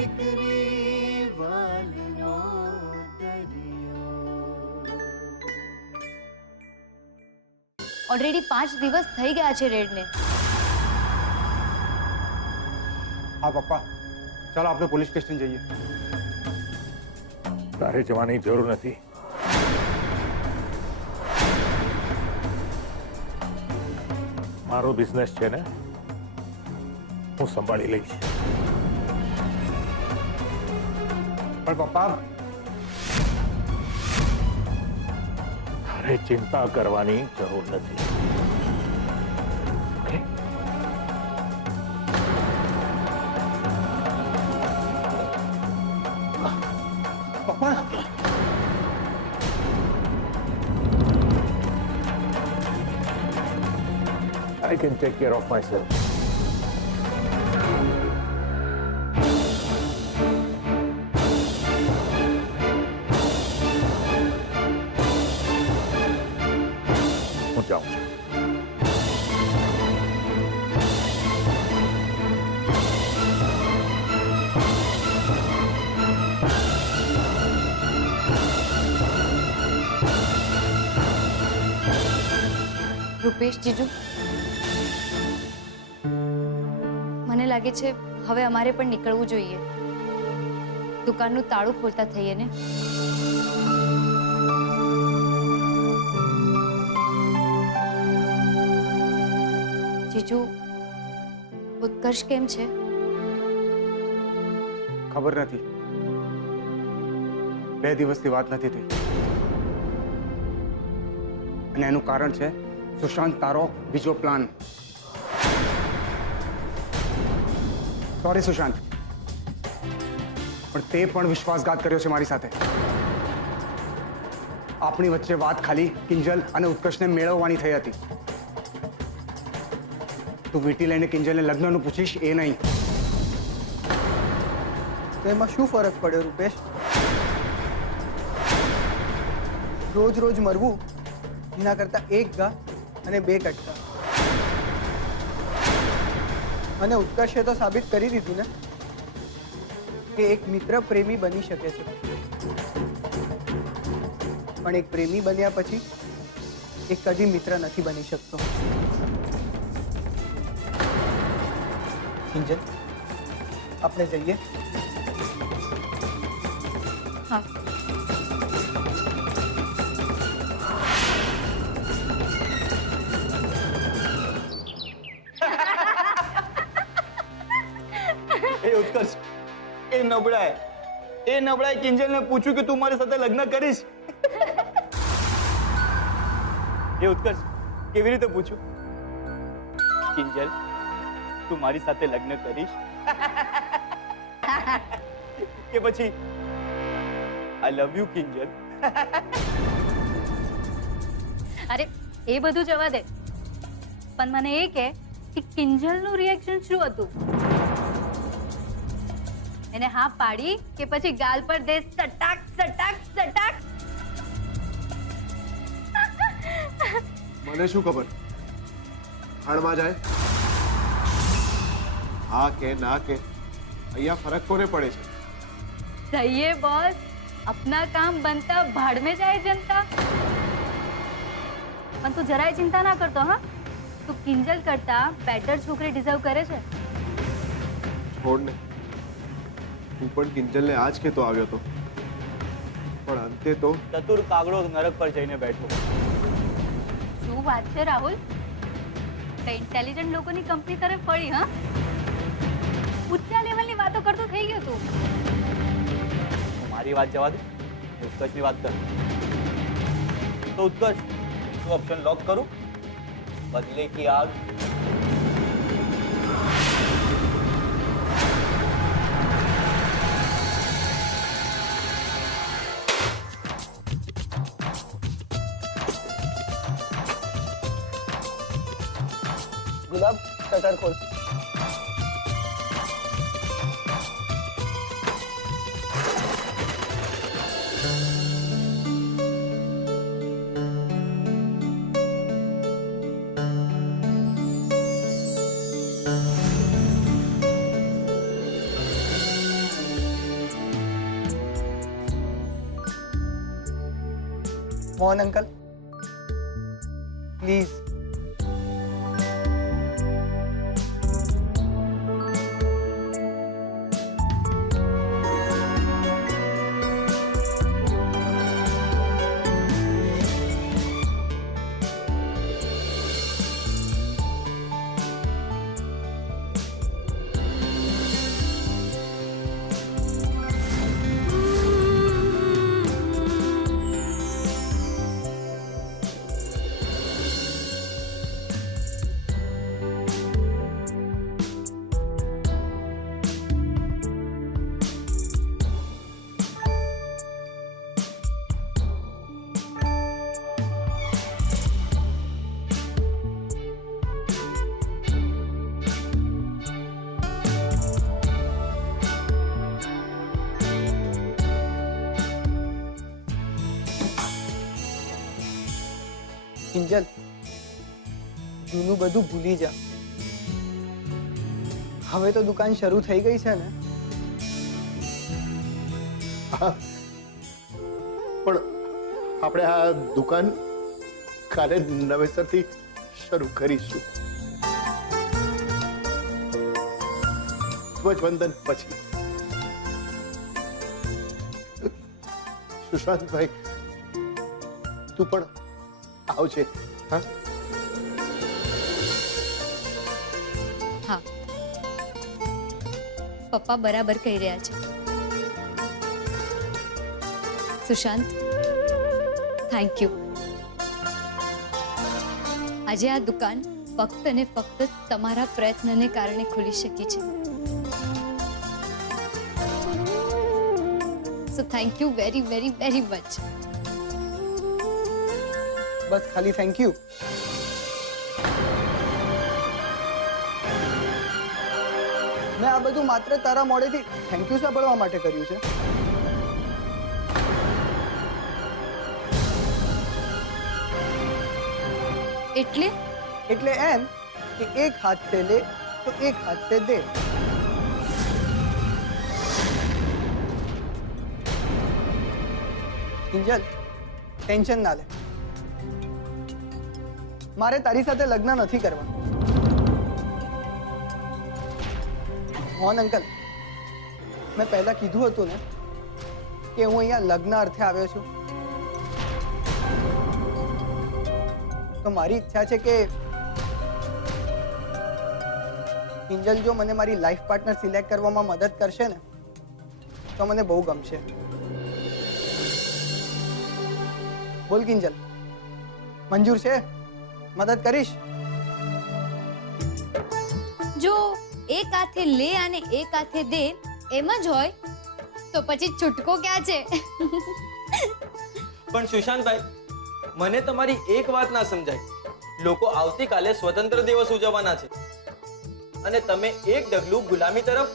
દીકરી વાલનો દરિયો. ઓલરેડી 5 દિવસ થઈ ગયા છે રેડને. હા પપ્પા, ચાલો આપણે પોલીસ સ્ટેશન જઈએ. તારે જવાની જરૂર નથી. મારો બિઝનેસ છે ને, હું સંભાળી લઈશ. પણ પપ્પા, તારે ચિંતા કરવાની જરૂર નથી. ઓકે? પપ્પા, I can take care of myself. હું જાઉં છું. રૂપેશ જીજુ, મને લાગે છે હવે અમારે પણ નીકળવું જોઈએ. દુકાનનું તાળું ખોલતા થઈએ ને. જીજુ, ઉત્કર્ષ કેમ છે? ખબર નથી. 2 દિવસથી વાત નથી થઈ અને એનું કારણ છે સુશાંત તારો બીજો પ્લાન. સોરી સુશાંત, પણ તે પણ વિશ્વાસઘાત કર્યો છે મારી સાથે. આપણી વચ્ચે વાત ખાલી કિંજલ અને ઉત્કર્ષને મેળવવાની થઈ હતી. તું વીટી લઈને કિંજલને લગ્નનું પૂછીશ એ નહીં. તો એમાં શું ફરક પડ્યો રૂપેશ? રોજ રોજ મરવું એના કરતા 1 ઘા અને 2 કટકા. અને ઉત્કર્ષે તો સાબિત કરી દીધું ને કે એક મિત્ર પ્રેમી બની શકે છે, પણ એક પ્રેમી બન્યા પછી એ કદી મિત્ર નથી બની શકતો. કિંજલ, આપણે જઈએ. હા. એ ઉત્કર્ષ, એ નબળાએ કિંજલને પૂછ્યું કે તું મારી સાથે લગ્ન કરીશ. એ ઉત્કર્ષ, કેવી રીતે પૂછ્યું? કિંજલ, તું મારી સાથે લગ્ન કરીશ? કે પછી આઈ લવ યુ કિંજલ? અરે એ બધું જવા દે, પણ મને એ કે કિંજલનું રિએક્શન શું હતું? એને હા પાડી કે પછી ગાલ પર દે સટાક સટાક સટાક? મને શું ખબર, ખાણમાં જાય. હા કે ના કે અહીંયા ફરક કોને પડે છે? સહી है बॉस, अपना काम बनता भाड़ में जाए जनता. પણ તું જરાય ચિંતા ના કરતો. હા, તું કિંજલ કરતા બેટર છોકરી ડિઝર્વ કરે છે. છોડ ને, હું પણ કિંજલને આજ કહેતો આવ્યો હતો, પણ અંતે તો ચતુર કાગડો નરક પર જઈને બેઠો. શું વાત છે રાહુલ? કઈ ઇન્ટેલિજન્ટ લોકોની કંપની તરફ પડી? હા, ઊંચા લેવલની વાતો કરતો થઈ ગયો તું. મારી વાત જવા દે, ઉત્કર્ષની વાત કર. તો ઉત્કર્ષ, શું ઓપ્શન લॉक કરું? બદલે કી આગ. ગુલાબ, શટર ખોલ. Mohan uncle please. કિંજલ, જૂનું બધું ભૂલી જા. હવે તો દુકાન શરૂ થઈ ગઈ છે ને. હા, પણ આપણે આ દુકાન કાલે નવેસરથી શરૂ કરીશું, ધ્વજવંદન પછી. સુશાંતભાઈ, તું પણ આવજે. હા, હા, પપ્પા બરાબર કહી રહ્યા છે. Sushant, thank you. આજે આ દુકાન ફક્ત ને ફક્ત તમારા પ્રયત્નને કારણે ખુલી શકી છે. So thank you very very very much. બસ ખાલી થેન્ક યુ. મેં આ બધું માત્ર તારા મોડેથી થેન્ક યુ સાંભળવા માટે કર્યું છે. એટલે એમ કે એક હાથ से ले तो एक हाथ से दे. કિંજલ, ટેન્શન ના લે. મારે તારી સાથે લગ્ન નથી કરવા. મોહન અંકલ, મેં પહેલા કીધું હતું ને કે હું અહીંયા લગ્ન અર્થે આવ્યો છું. તો મારી ઈચ્છા છે કે કિંજલ જો મને મારી લાઈફ પાર્ટનર સિલેક્ટ કરવામાં મદદ કરશે ને તો મને બહુ ગમશે. બોલ કિંજલ, મંજૂર છે? મદદ કરીશ? જો એક હાથે લે અને એક હાથે દે એમ જ હોય તો પછી છૂટકો ક્યાં છે? પણ સુશાંતભાઈ, મને તમારી એક વાત ના સમજાય. લોકો આવતીકાલે સ્વતંત્ર દિવસ ઉજવવાના છે અને તમે એક ડગલું ગુલામી તરફ.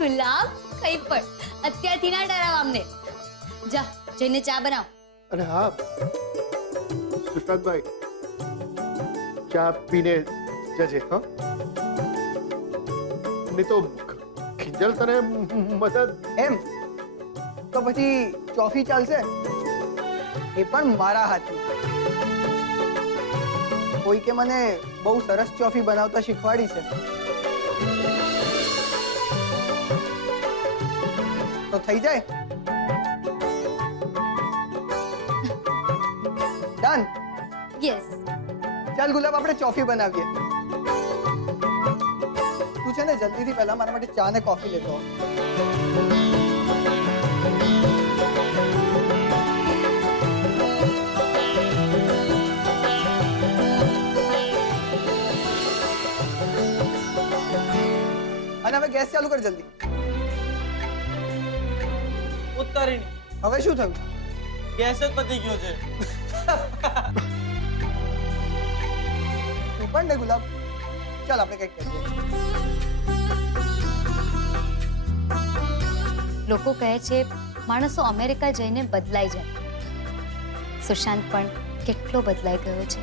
ગુલાબ કઈ પણ અત્યારથી ના ડરાવ અમને. જા જઈને ચા બનાવ. અને હા સુશાંતભાઈ, ચા પીને જજે. હા, નહીં તો ખીજલ તને મદદ. એમ તો પછી ચોફી ચાલશે, એ પણ મારા હાથની. કોઈ કે મને બહુ સરસ ચોફી બનાવતા શીખવાડી છે. તો થઈ જાય. ડન. યસ. ચાલ ગુલાબ, આપણે ચોફી બનાવીએ. તું છે ને જલ્દીથી પહેલા મારા માટે ચા ને કોફી લેતો આવ. અને હવે ગેસ ચાલુ કર જલ્દી. ઉતારી નહીં. હવે શું થયું? ગેસ જ પતી ગયો છે. તું પણ ને ગુલાબ. ચાલ આપણે કંઈક કરીએ. લોકો કહે છે માણસો અમેરિકા જઈને બદલાઈ જાય. સુશાંત પણ કેટલો બદલાઈ ગયો છે.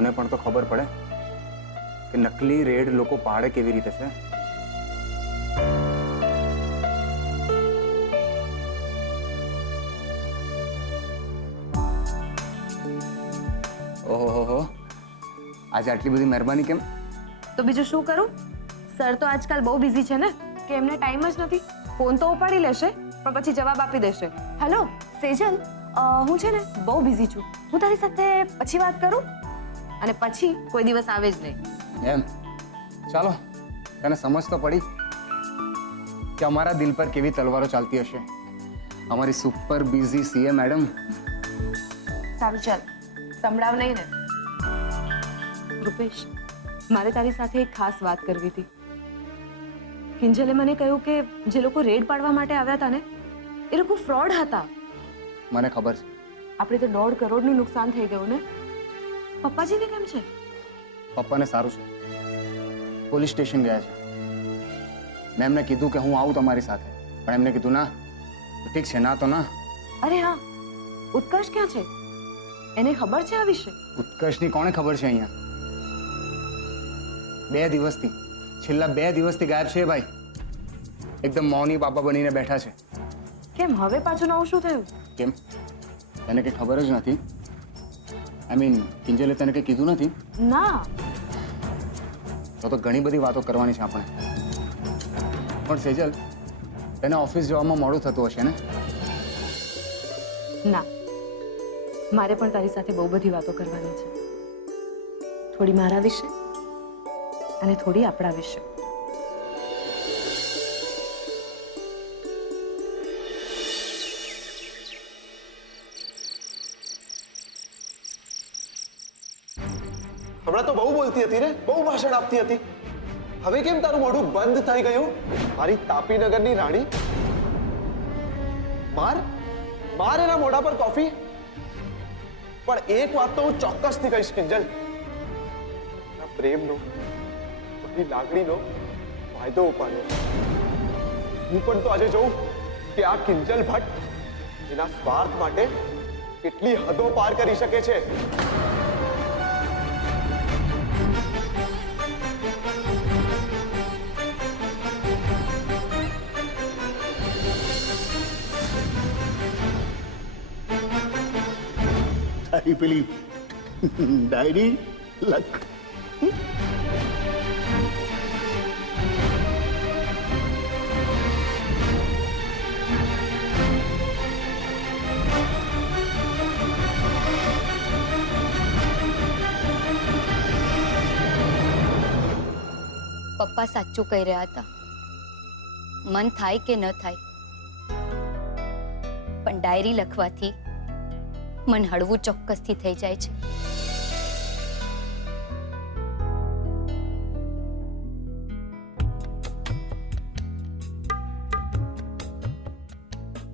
મને પણ તો ખબર પડે કે નકલી રેડ લોકો પાડે કેવી રીતે છે. ઓહો, આજે આટલી બધી મહેરબાની કેમ? તો બીજું શું કરું? સર તો આજકાલ બહુ બિઝી છે ને કે એમને ટાઈમ જ નથી. ફોન તો ઉપાડી લેશે પણ પછી જવાબ આપી દેશે. હેલો સેજલ, હું છે ને બહુ બિઝી છું, હું તારી સાથે પછી વાત કરું. અને પછી કોઈ દિવસ આવે જ નહીં. એમ ચાલો, તને સમજ તો પડી કે અમારા દિલ પર કેવી તલવારો ચાલતી હશે અમારી સુપર બિઝી સીએ મેડમ. સારું ચાલ, સંભળાવ નહીં ને. રૂપેશ, મારે તારી સાથે એક ખાસ વાત કરવી હતી. કિંજલે મને કહ્યું કે જે લોકો રેડ પાડવા માટે આવ્યા હતા ને એ લોકો ફ્રોડ હતા. મને ખબર છે. આપણે તો 1.5 કરોડનું નુકસાન થઈ ગયું ને. પપ્પાજીને કેમ છે? પપ્પાને સારું છે, પોલીસ સ્ટેશન ગયા છે. મેં એમને કીધું કે હું આવું તમારી સાથે, પણ એમને કીધું ના. તો ઠીક છે, ના તો ના. અરે હા, ઉત્કર્ષ ક્યાં છે? એને ખબર છે આ વિશે? ઉત્કર્ષની કોને ખબર છે? અહીંયા 2 દિવસથી, છેલ્લા 2 દિવસથી ગાયબ છે ભાઈ. એકદમ મૌની બાબા બનીને બેઠા છે. કેમ, હવે પાછું નવું શું થયું? કેમ, તને કંઈ ખબર જ નથી? આઈ મીન કિંજલે તને કંઈ કીધું નથી? ના. તો ઘણી બધી વાતો કરવાની છે આપણે. પણ સેજલ, તને ઓફિસ જવામાં મોડું થતું હશે ને? ના, મારે પણ તારી સાથે બહુ બધી વાતો કરવાની છે. થોડી મારા વિશે અને થોડી આપણા વિશે. હમણાં તો બહુ બોલતી હતી રે, બહુ ભાષણ આપતી હતી. હવે કેમ તારું મોઢું બંધ થઈ ગયું? મારી તાપીનગરની રાણી, માર માર એના મોઢા પર કોફી. પણ એક વાત તો હું ચોક્કસથી કહીશ કિંજલ, પ્રેમનો, બધી લાગણીનો વાયદો ઉપાડ્યો. હું પણ તો આજે જોઉં કે આ કિંજલ ભટ્ટ એના સ્વાર્થ માટે કેટલી હદો પાર કરી શકે છે. તારી પેલી ડાયરી લખ. પપ્પા સાચું કહી રહ્યા હતા. મન થાય કે ન થાય, પણ ડાયરી લખવાથી મન હળવું ચોક્કસથી થઈ જાય છે.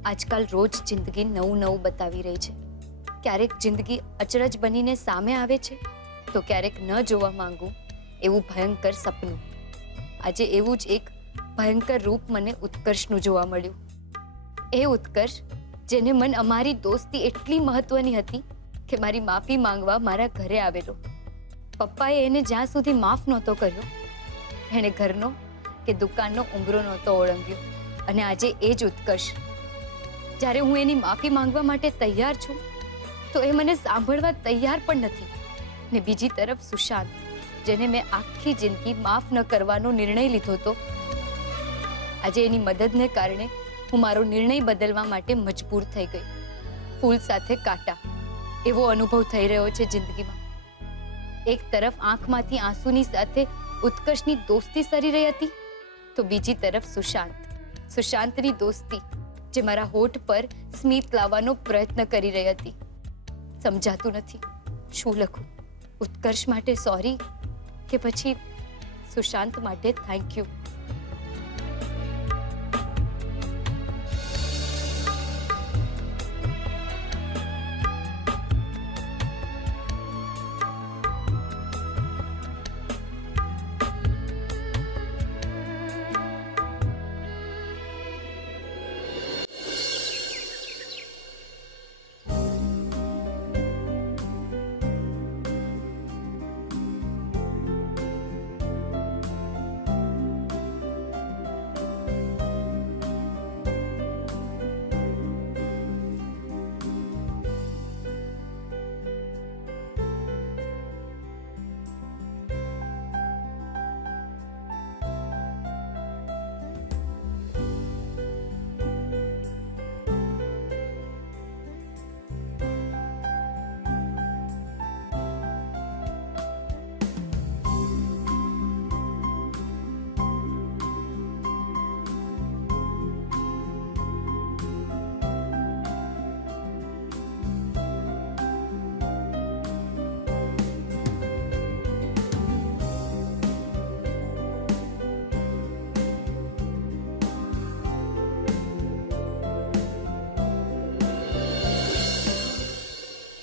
આજકાલ રોજ જિંદગી નવું નવું બતાવી રહી છે. ક્યારેક જિંદગી અચરજ બનીને સામે આવે છે, તો ક્યારેક ન જોવા માંગુ એવું ભયંકર સપનું. આજે એવું જ એક ભયંકર રૂપ મને ઉત્કર્ષનું જોવા મળ્યું. એ ઉત્કર્ષ જેને મન અમારી દોસ્તી એટલી મહત્વની હતી કે મારી માફી માંગવા મારા ઘરે આવેલો. પપ્પાએ એને જ્યાં સુધી માફ નહોતો કર્યો, એણે ઘરનો કે દુકાનનો ઉંબરો નહોતો ઓળંગ્યો. અને આજે એ જ ઉત્કર્ષ, જ્યારે હું એની માફી માંગવા માટે તૈયાર છું, તો એ મને સાંભળવા તૈયાર પણ નથી. ને બીજી તરફ સુશાંત, જેને મેં આખી જિંદગી માફ ન કરવાનો નિર્ણય લીધો હતો, આજે એની મદદને કારણે હું મારો નિર્ણય બદલવા માટે મજબૂર થઈ ગઈ. ફૂલ સાથે કાંટા એવો અનુભવ થઈ રહ્યો છે જિંદગીમાં. એક તરફ આંખમાંથી આંસુની સાથે ઉત્કર્ષની દોસ્તી સરી રહી હતી, તો બીજી તરફ સુશાંતની દોસ્તી જે મારા હોઠ પર સ્મિત લાવવાનો પ્રયત્ન કરી રહી હતી. સમજાતું નથી શું લખું. ઉત્કર્ષ માટે સોરી કે પછી સુશાંત માટે થેન્ક યુ.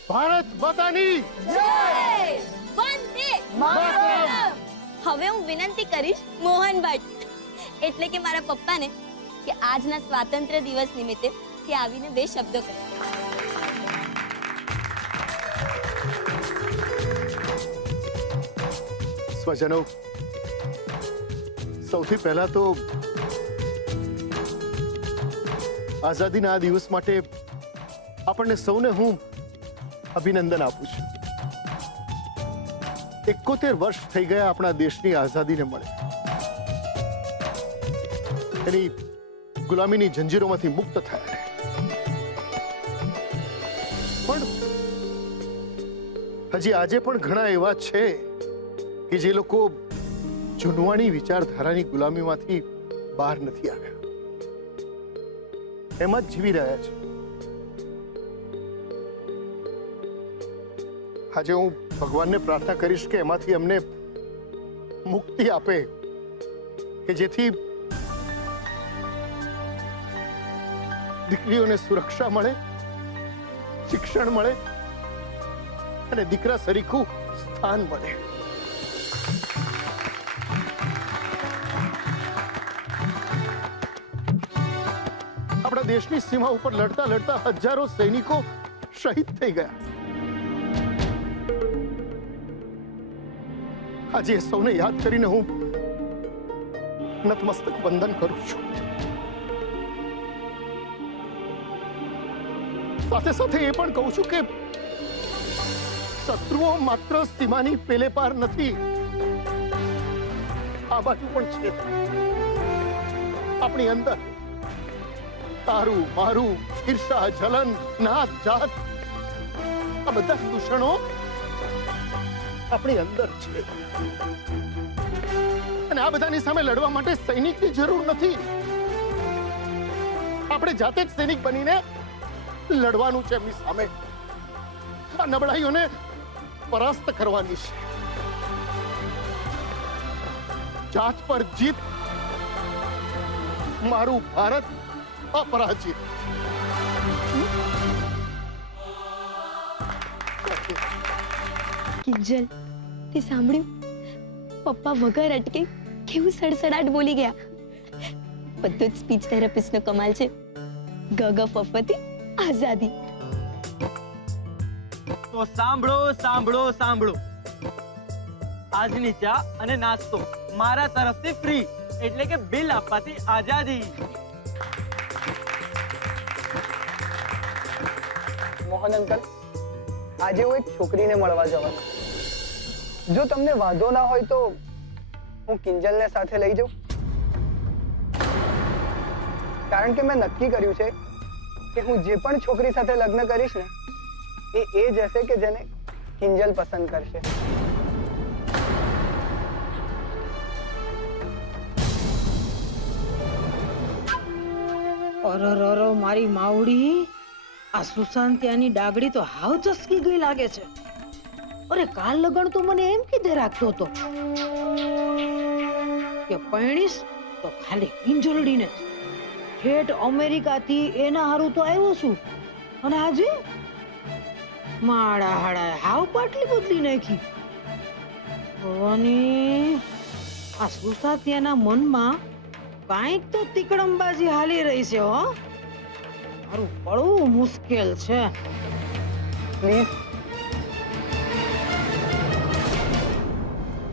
ભારત માતાની વંદે હવે હું વિનંતી કરીશ મોહન ભટ્ટ એટલે કે મારા પપ્પાને કે આજના સ્વાતંત્ર્ય દિવસ નિમિત્તે તે આવીને 2 શબ્દો કહે. સ્વજનો, સૌથી પહેલા તો આઝાદીના આ દિવસ માટે આપણને સૌને હું અભિનંદન આપું છું. 71 વર્ષ થઈ ગયા આપણા દેશની આઝાદીને મળે, એની ગુલામીની જંજીરોમાંથી મુક્ત થયા. પણ હજી આજે પણ ઘણા એવા છે કે જે લોકો જૂનવાણી વિચારધારાની ગુલામીમાંથી બહાર નથી આવ્યા, એમાં જ જીવી રહ્યા છે. આજે હું ભગવાનને પ્રાર્થના કરીશ કે એમાંથી અમને મુક્તિ આપે, કે જેથી દીકરીઓને સુરક્ષા મળે, શિક્ષણ મળે અને દીકરા સરીખું સ્થાન મળે. આપણા દેશની સીમા ઉપર લડતા લડતા હજારો સૈનિકો શહીદ થઈ ગયા. આજે સૌને યાદ કરીને હું નતમસ્તક વંદન કરું છું. સાથે સાથે એ પણ કહું છું કે શત્રુઓ માત્ર સીમાની પેલે પાર નથી, આ બાજુ પણ છે, આપણી અંદર. તારું મારું, ઈર્ષા, જલન, નાત જાત, આ બધા દૂષણો આપણી અંદર છે. અને આ બધાની સામે લડવા માટે સૈનિકની જરૂર નથી, આપણે જાતે જ સૈનિક બનીને લડવાનું છે એમની સામે. આ નબળાઈઓને પરાસ્ત કરવાની છે. જાત પર જીત, મારું ભારત અપરાજિત. કિંજલ, તે સાંભળ્યું? પપ્પા વગર અટકે કેવું સડસડાટ બોલી ગયા. બધું જ સ્પીચ થેરાપિસ્ટનો કમાલ છે. ગગ ફફતી આઝાદી. તો સાંભળો સાંભળો સાંભળો, આજની ચા અને નાસ્તો મારા તરફથી ફ્રી, એટલે કે બિલ આપવાથી આઝાદી. મોહન અંકલ, આજે હું એક છોકરીને મળવા જવાનો. જો તમને વાંધો ના હોય તો હું કિંજલને સાથે લઈ જાઉં, કારણ કે મેં નક્કી કર્યું છે કે હું જે પણ છોકરી સાથે લગ્ન કરીશ ને એ જ હશે કે જેને કિંજલ પસંદ કરશે. અરર મારી માવડી, આ સુશાંતિયાની ડાગડી તો હાવ ચસકી ગઈ લાગે છે. અરે કાલ લગન તો મને એમ કીધે રાખતો હતો કે પૈણીશ તો ખાલી કિંજલડીને જ. ઠેઠ અમેરિકાથી એના હારું તો આવ્યો છું, અને આજે માળા હાડા હાવ પાટલી બદલી નાખી. ભવાની, આ સુશાંતિયાના મનમાં કાંઈક તો તીકડમબાજી હાલી રહી છે. હો, મારું પડવું મુશ્કેલ છે. પ્લીઝ